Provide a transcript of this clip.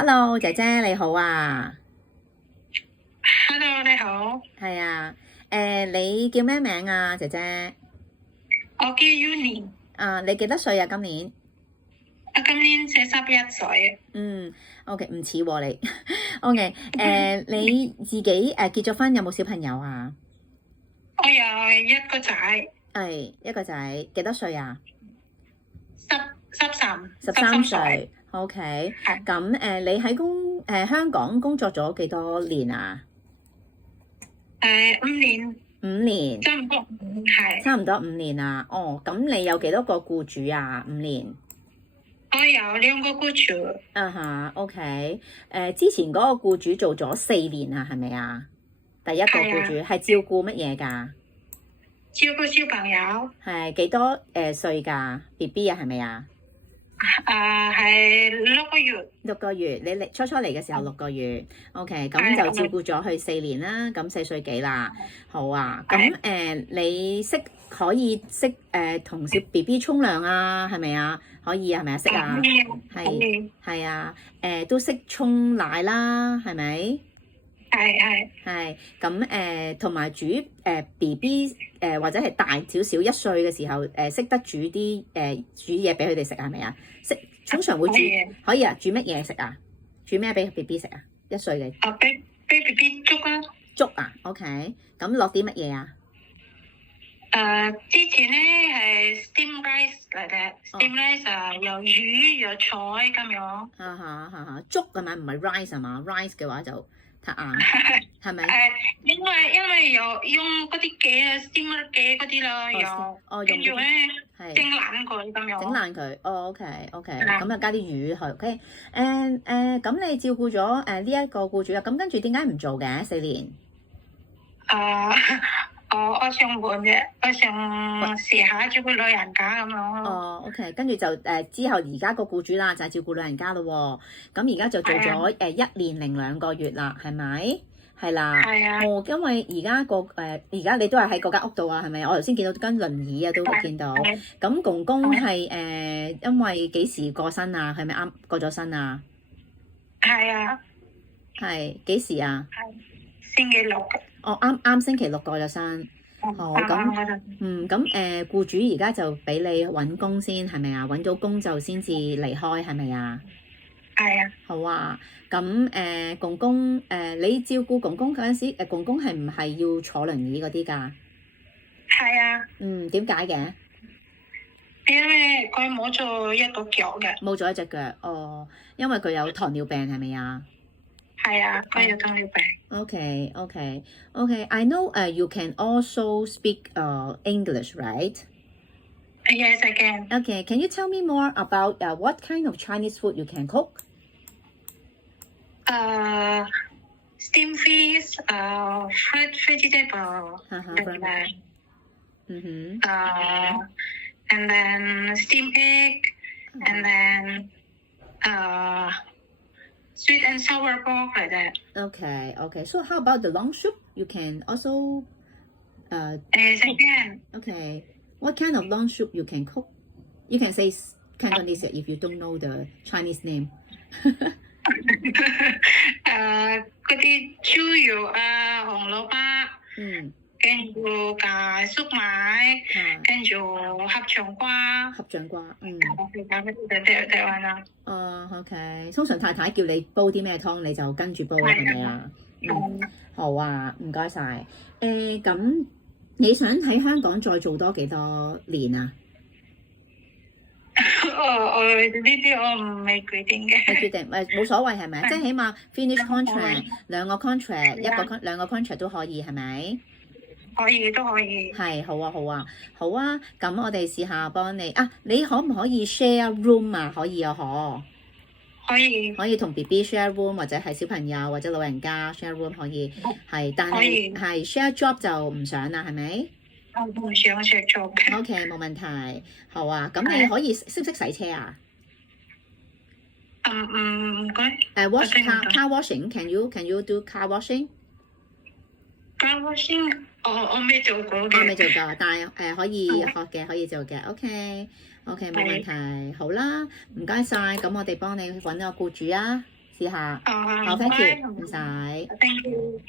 Hello，姐姐你好啊。Hello，你好，係啊。你叫咩名啊，姐姐？我叫 Uni，你幾多歲啊？今年？我今年41歲。OK，唔似喎你。OK，你自己結咗婚有冇小朋友啊？我有一個仔，係一個仔，幾多歲啊？13歲。OK，係咁你喺香港工作咗幾多年啊5年， ？5年，差唔多5年係。差唔多5年啊。哦，咁你有幾多個僱主啊？5年。我有2個僱主，OK，之前嗰個僱主做咗4年啊，係咪啊？第一個僱主係照顧乜嘢㗎？照顧小朋友，係幾多歲㗎？BB 啊，係咪啊？係6個月。6個月，你初嚟嘅時候6個月，OK，咁就照顧咗佢4年啦，咁4歲幾啦。好啊，咁你可以識同小 BB 沖涼啊，係咪啊？可以啊，係咪啊？識啊，係啊，都識沖奶啦，係咪？係咁同埋煮BB 或者係大少少1歲嘅時候識得煮嘢俾佢哋食係咪啊？通常會煮可以啊，煮乜嘢食啊？煮咩俾 BB 食啊？1歲嘅俾 BB 粥啊。粥啊 OK， 咁落啲乜嘢啊？之前咧係 steam rice 嚟嘅，steam rice 有魚有菜咁樣。粥係咪？唔係 rice 係嘛？rice 嘅話就太硬，係咪？因為有用嗰啲嘅 steamer 嘅嗰啲啦，有跟住咧整爛佢咁樣。整爛佢，OK，咁啊加啲魚去，OK。咁你照顧咗呢一個僱主啊，咁跟住點解唔做嘅4年？我想換啫，我想試下照顧老人家咁樣咯。OK，跟住就之後而家個僱主啦，就係照顧老人家咯喎。咁而家就做咗1年零2個月啦，係咪？係啦。係啊。因為而家你都係喺嗰間屋度啊，係咪？我頭先見到間輪椅啊，都見到。咁公公係因為幾時過身啊？係咪啱過咗身啊？係啊。係幾時啊？星期六。啱星期六過咗身。咁僱主而家就俾你揾工先，係咪啊？揾到工就先至離開，係咪啊？係啊。好啊，咁公公你照顧公公嗰陣時，公公係唔係要坐輪椅嗰啲㗎？係啊。點解嘅？因為佢冇咗一個腳嘅。冇咗一隻腳，因為佢有糖尿病係咪啊？係啊，佢有糖尿病。Okay. I know you can also speak English, right? Yes, I can. Okay. Can you tell me more about what kind of Chinese food you can cook? Steamed fish, fried vegetable, and then steamed egg, and then sweet and sour pork like that. Okay. So how about the long soup? You can also Yes, I can. Okay. What kind of long soup you can cook? You can say Cantonese if you don't know the Chinese name. 嗰啲豬肉啊，紅蘿蔔，跟住加粟米，跟住合腸瓜，台灣啦。OK。通常太太叫你煲啲咩湯，你就跟住煲係咪啊？好啊，唔該晒。咁你想喺香港再做多幾多年啊？呢啲我未決定嘅。決定冇所謂係咪？即係起碼 finish contract 2個 contract 兩個 contract 都可以係咪？都可以。係好啊。咁我哋試下幫你啊！你可唔可以 share room 啊？可以啊，可以同 BB share room 或者係小朋友或者老人家 share room 可以係，但係 share job 就唔想啦，係咪？我唔想 share job。OK， 冇問題。好啊，咁你可以識唔識洗車啊？唔該。car washing，can you do car washing？car washing，我未做過嘅。未做過，但係可以學嘅，可以做嘅。OK，冇問題。好啦，唔該晒。咁我哋幫你揾個僱主啊，試下。哦，好，thank you，唔唔使。該，thank you。